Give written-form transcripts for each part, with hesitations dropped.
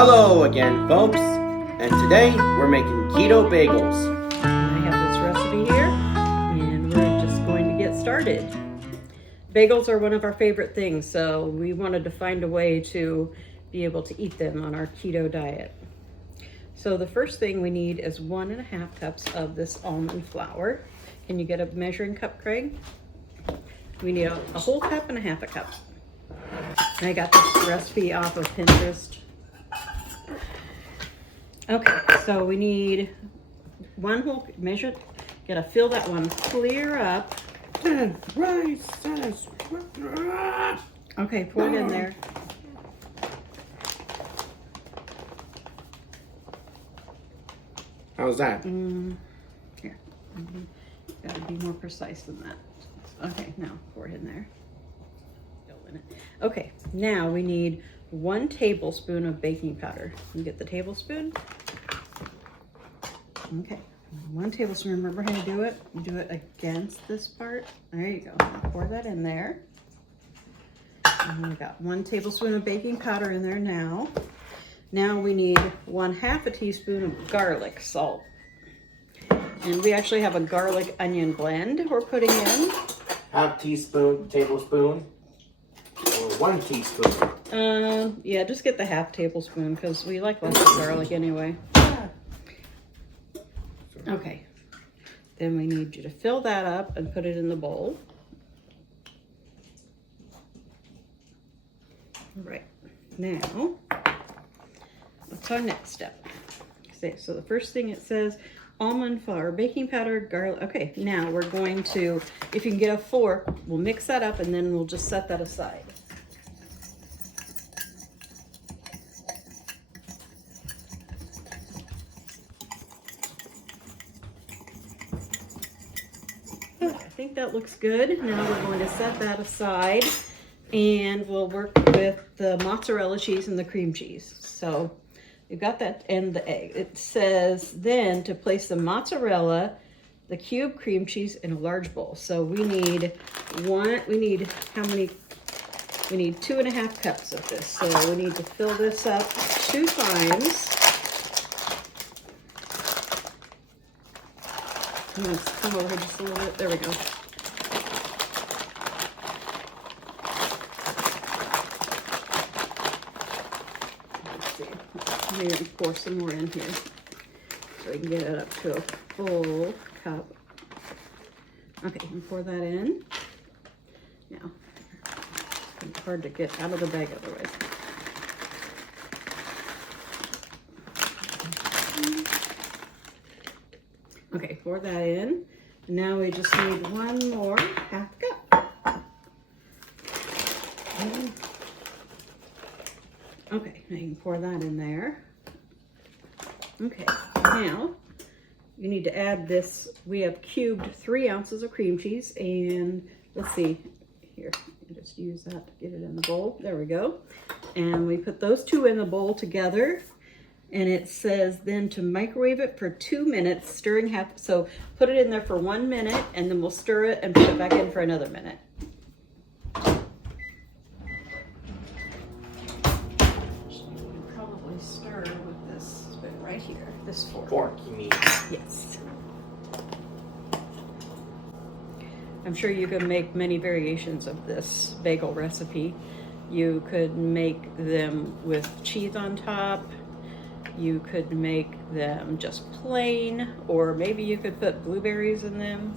Hello again, folks, and today we're making keto bagels. I have this recipe here, and we're just going to get started. Bagels are one of our favorite things, so we wanted to find a way to be able to eat them on our keto diet. So the first thing we need is 1.5 cups of this almond flour. Can you get a measuring cup, Craig? We need a whole cup and a half a cup. I got this recipe off of Pinterest. Okay, so we need one whole measure. Gotta fill that one clear up. Rice. Okay, pour it in there. How's that? Here, gotta be more precise than that. Okay, now pour it in there. Fill in it. Okay, now we need 1 tablespoon of baking powder. You get the tablespoon? Okay, 1 tablespoon. Remember how to do it? You do it against this part. There you go. Now pour that in there. And we got 1 tablespoon of baking powder in there now. Now we need 1/2 teaspoon of garlic salt. And we actually have a garlic onion blend we're putting in. Half teaspoon, tablespoon, or 1 teaspoon. Yeah, just get the 1/2 tablespoon because we like lots of garlic anyway. Okay, then we need you to fill that up and put it in the bowl. All right, now, what's our next step? Okay, so the first thing it says, almond flour, baking powder, garlic. Okay, now we're going to, if you can get a fork, we'll mix that up and then we'll just set that aside. I think that looks good. Now we're going to set that aside and we'll work with the mozzarella cheese and the cream cheese. So you've got that and the egg. It says then to place the mozzarella, the cube cream cheese in a large bowl. So we need how many? We need 2.5 cups of this. So we need to fill this up 2 times. Let's come over here just a little bit. There we go. Let's see. Maybe pour some more in here so we can get it up to a full cup. Okay, and pour that in. Now, it's hard to get out of the bag otherwise. Okay, pour that in. Now we just need 1 more 1/2 cup. Okay, now you can pour that in there. Okay, now you need to add this. We have cubed 3 ounces of cream cheese, and let's see, here, just use that to get it in the bowl. There we go. And we put those 2 in the bowl together. And it says then to microwave it for 2 minutes, stirring half. So put it in there for 1 minute, and then we'll stir it and put it back in for another minute. You can probably stir with this bit right here, this fork. Fork, you mean? Yes. I'm sure you can make many variations of this bagel recipe. You could make them with cheese on top. You could make them just plain, or maybe you could put blueberries in them.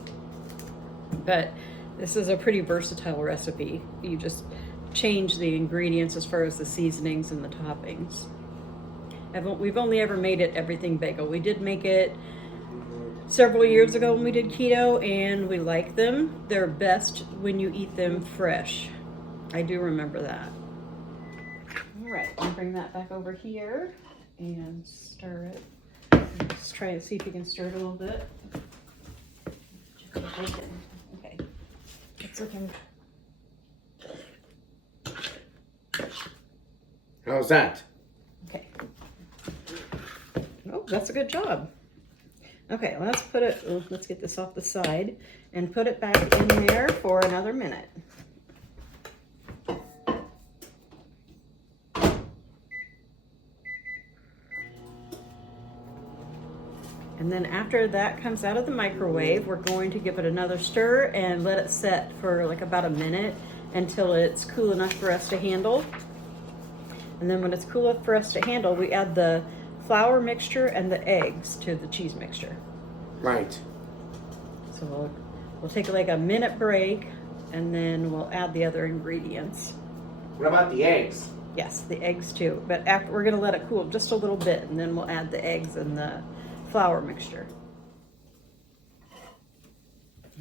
But this is a pretty versatile recipe. You just change the ingredients as far as the seasonings and the toppings. We've only ever made it everything bagel. We did make it several years ago when we did keto, and we like them. They're best when you eat them fresh. I do remember that. All right, I'll bring that back over here and stir it. Just try and see if you can stir it a little bit. Okay, it's looking. How's that? Okay. Oh, that's a good job. Okay, let's put it. Let's get this off the side and put it back in there for another minute. And then after that comes out of the microwave, we're going to give it another stir and let it set for like about a minute until it's cool enough for us to handle. And then when it's cool enough for us to handle, we add the flour mixture and the eggs to the cheese mixture. Right. So we'll take like a minute break and then we'll add the other ingredients. What about the eggs? Yes, the eggs too. But after, we're going to let it cool just a little bit and then we'll add the eggs and the flour mixture.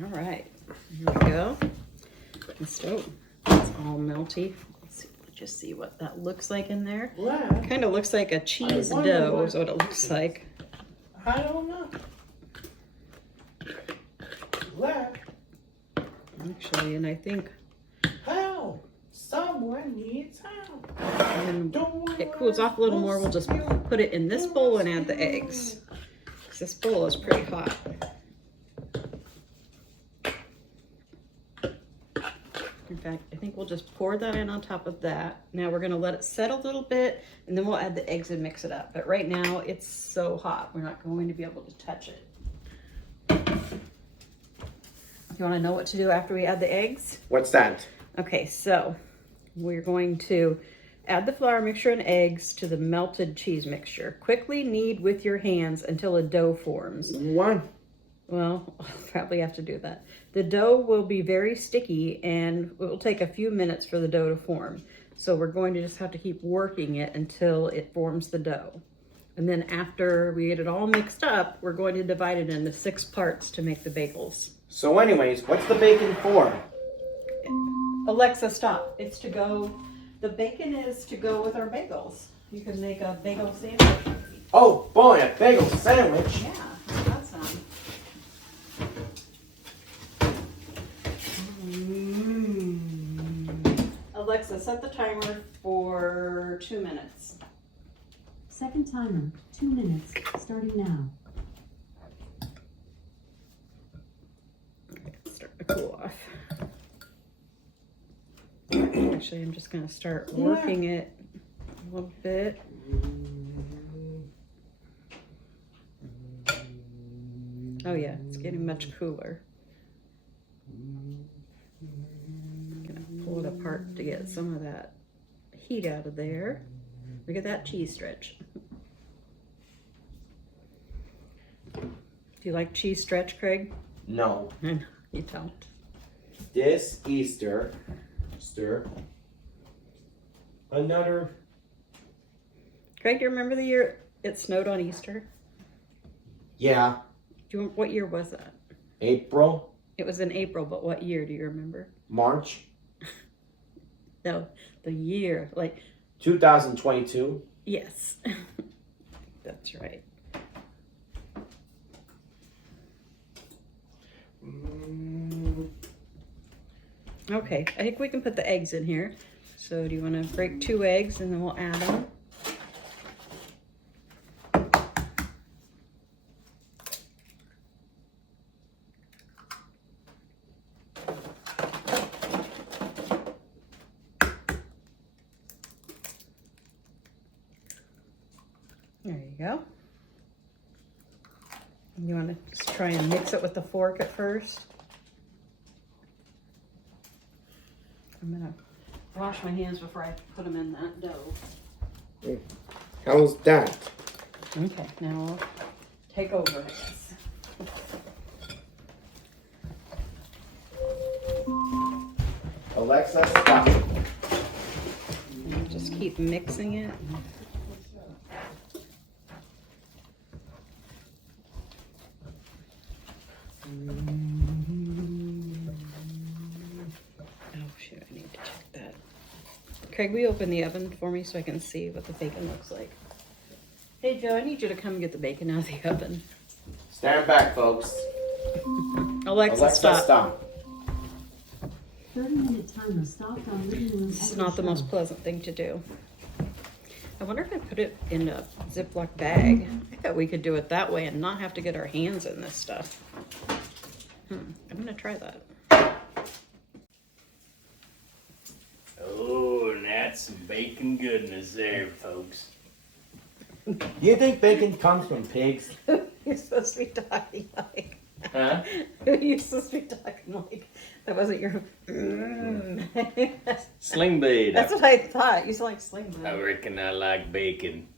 All right, here we go. So it's all melty. Let's just see what that looks like in there. What? Kind of looks like a cheese dough is what it looks like. I don't know. What? Actually, and I think Help! Someone needs help. when it cools off a little more, we'll just put it in this bowl and add the eggs. Because this bowl is pretty hot. In fact, I think we'll just pour that in on top of that. Now we're going to let it set a little bit and then we'll add the eggs and mix it up. But right now it's so hot, we're not going to be able to touch it. You want to know what to do after we add the eggs? What's that? Okay, so we're going to add the flour mixture and eggs to the melted cheese mixture. Quickly knead with your hands until a dough forms. What? Well, I'll probably have to do that. The dough will be very sticky and it will take a few minutes for the dough to form. So we're going to just have to keep working it until it forms the dough. And then after we get it all mixed up, we're going to divide it into 6 parts to make the bagels. So anyways, what's the bacon for? Alexa, stop. It's to go, the bacon is to go with our bagels. You can make a bagel sandwich. Oh boy, a bagel sandwich. Yeah, that sounds. Alexa, set the timer for 2 minutes. Second timer, 2 minutes, starting now. Start to cool off. Actually, I'm just going to start working it a little bit. Oh yeah, it's getting much cooler. I'm going to pull it apart to get some of that heat out of there. Look at that cheese stretch. Do you like cheese stretch, Craig? No. I know you don't. This Easter, another. Craig, do you remember the year it snowed on Easter? Yeah. What year was that? April, It was in April, but what year do you remember? March, No, the year. Like, 2022. yes. That's right. Okay, I think we can put the eggs in here. So do you want to break 2 eggs and then we'll add them? There you go. You want to just try and mix it with the fork at first? I'm going to wash my hands before I put them in that dough. How's that? Okay, now I'll take over, I guess. Alexa, stop. And just keep mixing it. Oh shoot, I need to check that. Craig, will you open the oven for me so I can see what the bacon looks like? Hey Joe, I need you to come get the bacon out of the oven. Stand back, folks. Alexa, stop. 30-minute timer stopped on living room. This is not the most pleasant thing to do. I wonder if I put it in a Ziploc bag. I bet we could do it that way and not have to get our hands in this stuff. I'm gonna try that. Oh, and that's some bacon goodness there, folks. Do you think bacon comes from pigs? You're supposed to be talking like. Huh? You're supposed to be talking like. That wasn't your. Sling blade. That's what I thought. You sound like Sling I Blade. reckon I like bacon.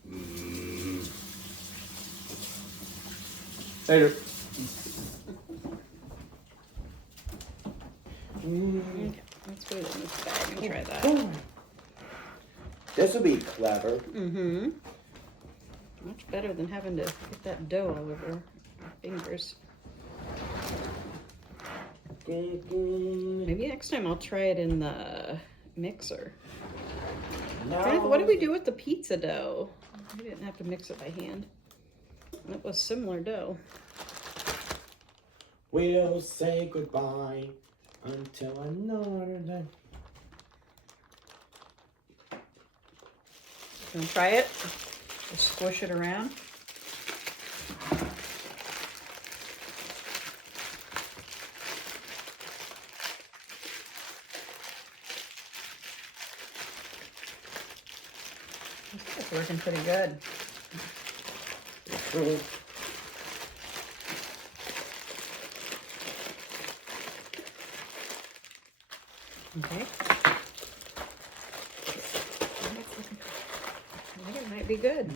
Later. Okay, let's put it in this bag and try that. This will be clever. Mm-hmm. Much better than having to get that dough all over our fingers. Maybe next time I'll try it in the mixer. What did we do with the pizza dough? We didn't have to mix it by hand. It was similar dough. We'll say goodbye until another day. Gonna try it? Just squish it around. It's working pretty good. Okay. I think it might be good.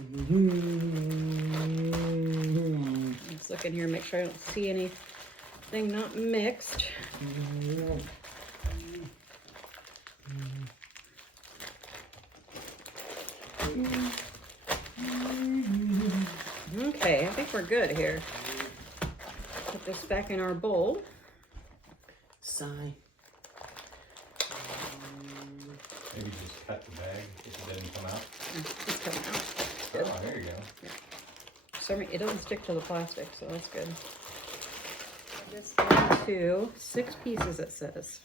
Let's look in here and make sure I don't see anything not mixed. Okay, I think we're good here. Put this back in our bowl. Sigh. Maybe just cut the bag if it doesn't come out. It's coming out. Oh, there you go. Sorry, it doesn't stick to the plastic, so that's good. This into 6 pieces, it says.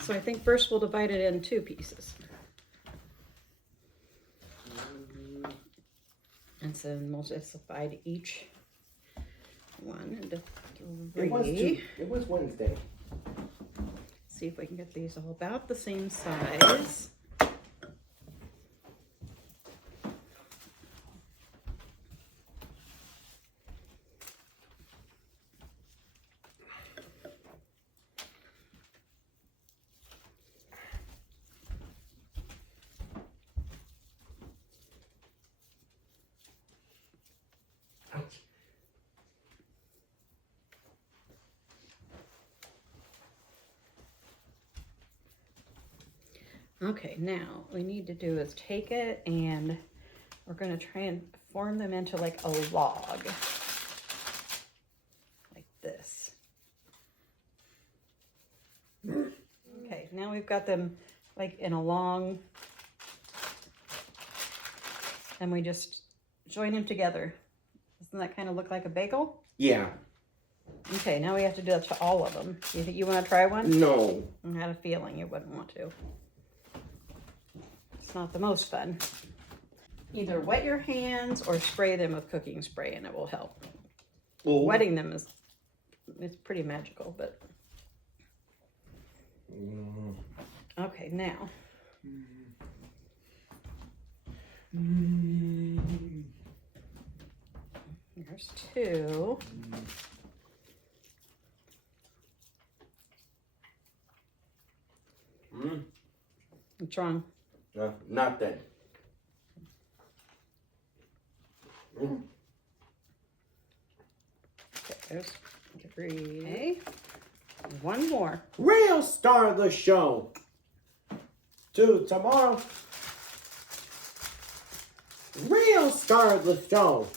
So I think first we'll divide it in 2 pieces. And so we'll just divide each one into 3. It was Wednesday. See if we can get these all about the same size. Okay, now what we need to do is take it and we're going to try and form them into like a log. Like this. Okay, now we've got them like in a long, and we just join them together. Doesn't that kind of look like a bagel? Yeah. Okay, now we have to do that to all of them. You think you want to try one? No. I had a feeling you wouldn't want to. It's not the most fun. Either wet your hands or spray them with cooking spray and it will help. Well, Wetting them it's pretty magical, but okay, now here's 2. What's wrong? Not that. Okay, there's 3. One more. Real star of the show. To tomorrow. Real star of the show.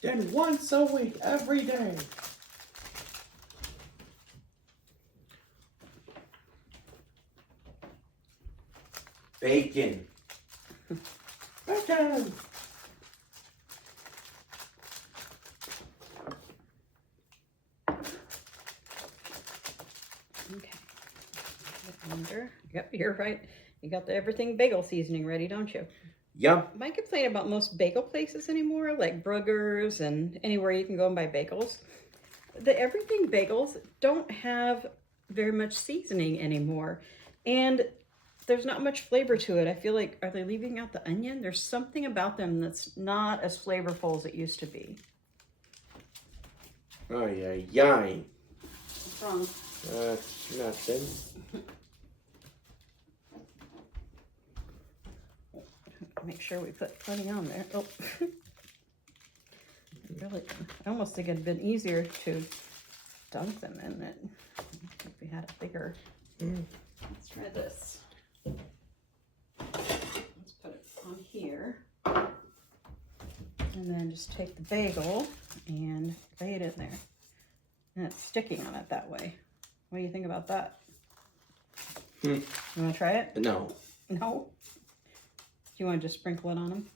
Then once a week, every day. Bacon. Bacon. Okay. Under. Yep, you're right. You got the everything bagel seasoning ready, don't you? Yep. My complaint about most bagel places anymore, like Brugger's and anywhere you can go and buy bagels, the everything bagels don't have very much seasoning anymore. And there's not much flavor to it. I feel like, are they leaving out the onion? There's something about them that's not as flavorful as it used to be. Oh, yeah, yay. What's wrong? Nothing. Make sure we put plenty on there. Oh. Really, I almost think it'd been easier to dunk them in it if we had a bigger. Let's try this. Let's put it on here. And then just take the bagel and lay it in there. And it's sticking on it that way. What do you think about that? You want to try it? No. No? Do you want to just sprinkle it on them?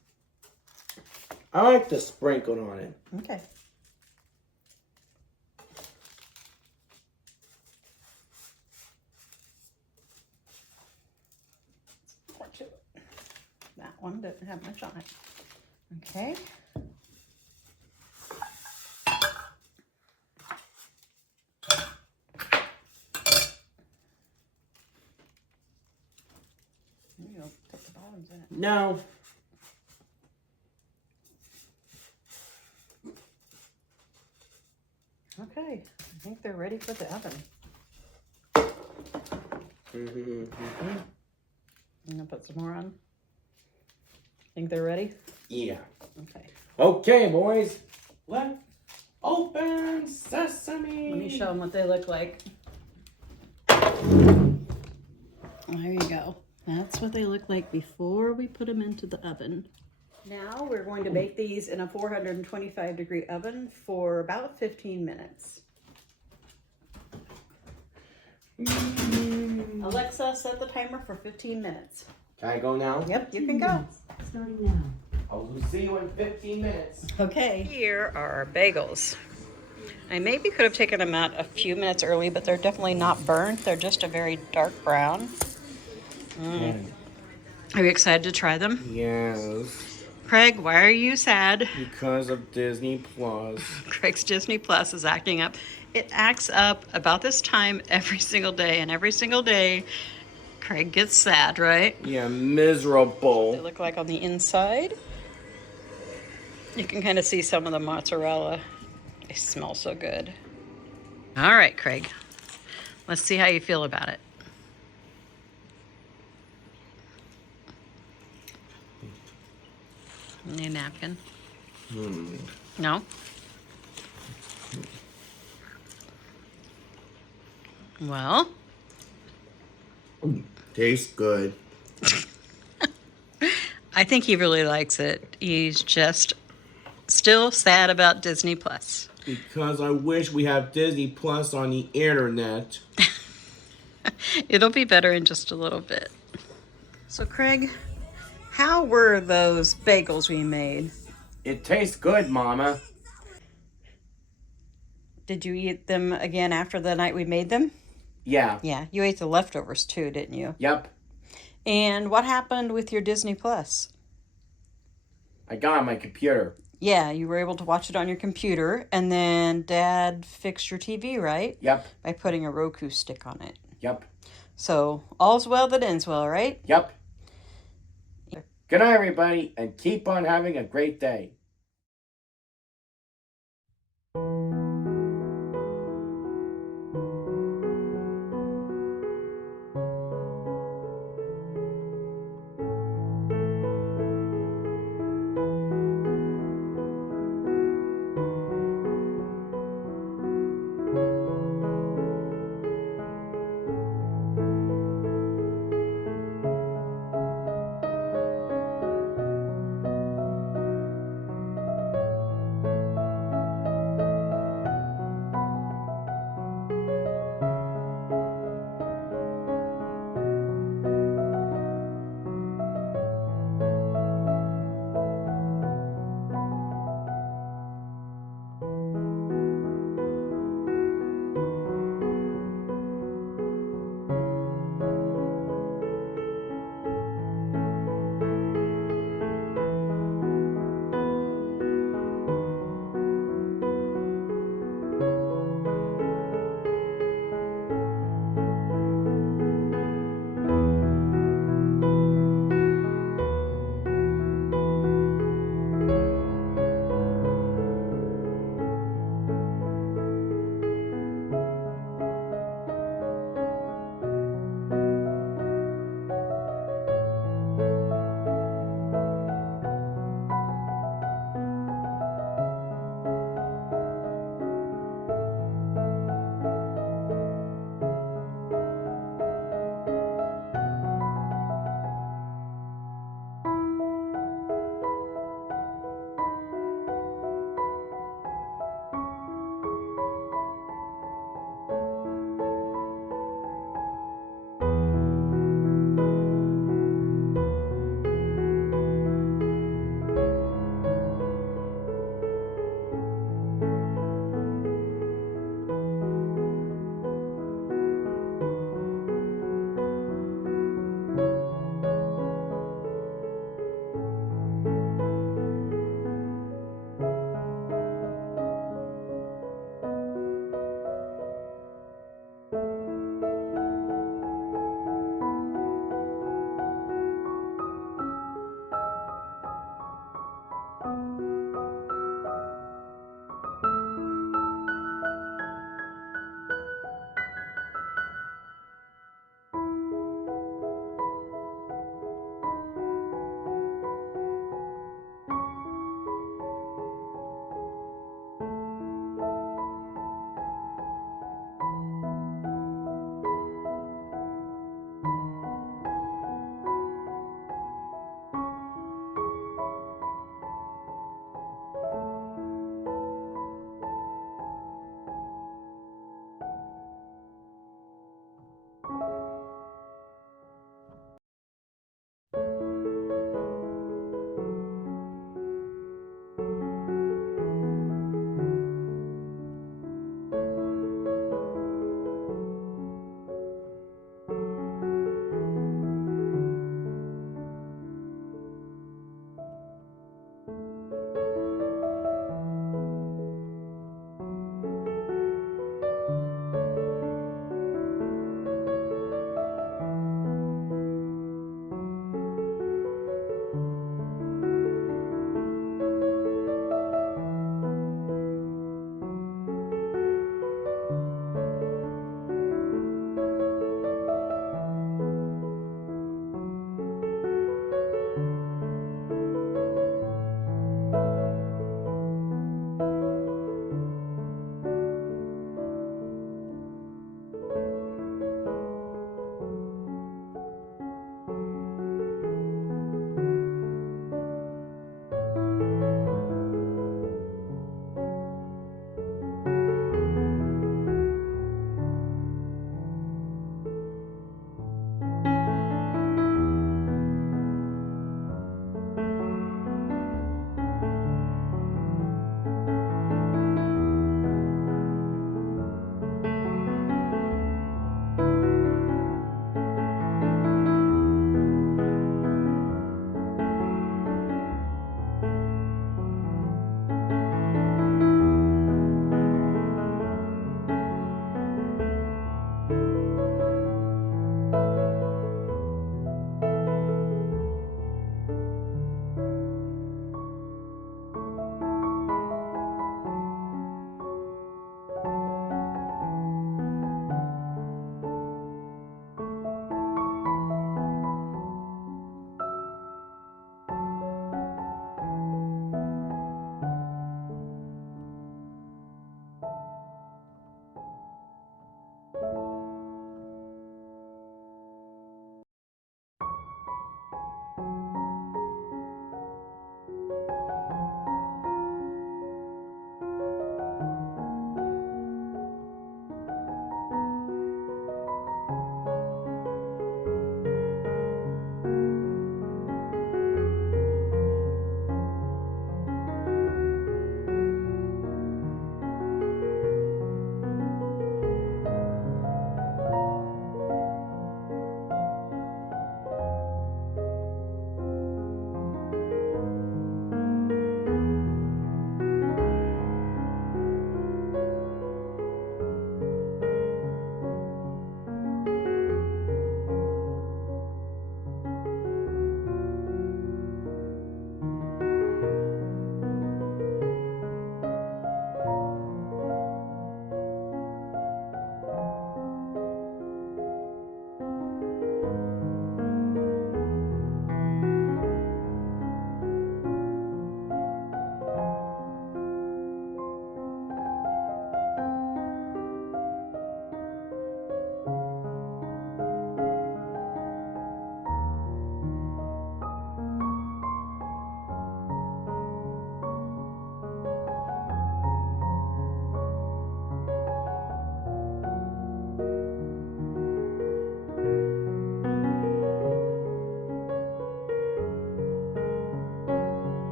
I like the sprinkle on it. Okay. More to it. That one didn't have much on it. Okay. Maybe I'll put the bottoms in it. No. Okay, I think they're ready for the oven. I'm gonna put some more on. Think they're ready? Yeah. Okay. Okay, boys. Let's open sesame. Let me show them what they look like. There you go. That's what they look like before we put them into the oven. Now we're going to bake these in a 425-degree oven for about 15 minutes. Alexa, set the timer for 15 minutes. Can I go now? Yep, you can go. Starting now. I'll see you in 15 minutes. Okay. Here are our bagels. I maybe could have taken them out a few minutes early, but they're definitely not burnt. They're just a very dark brown. Are you excited to try them? Yes. Craig, why are you sad? Because of Disney Plus. Craig's Disney Plus is acting up. It acts up about this time every single day, and every single day, Craig gets sad, right? Yeah, They miserable. look like on the inside. You can kind of see some of the mozzarella. They smell so good. All right, Craig. Let's see how you feel about it. Need a napkin? No? Well? Tastes good. I think he really likes it. He's just still sad about Disney Plus. Because I wish we have Disney Plus on the internet. It'll be better in just a little bit. So, Craig, how were those bagels we made? It tastes good, Mama. Did you eat them again after the night we made them? Yeah. Yeah, you ate the leftovers too, didn't you? Yep. And what happened with your Disney Plus? I got it on my computer. Yeah, you were able to watch it on your computer, and then Dad fixed your TV, right? Yep. By putting a Roku stick on it. Yep. So, all's well that ends well, right? Yep. Good night, everybody, and keep on having a great day.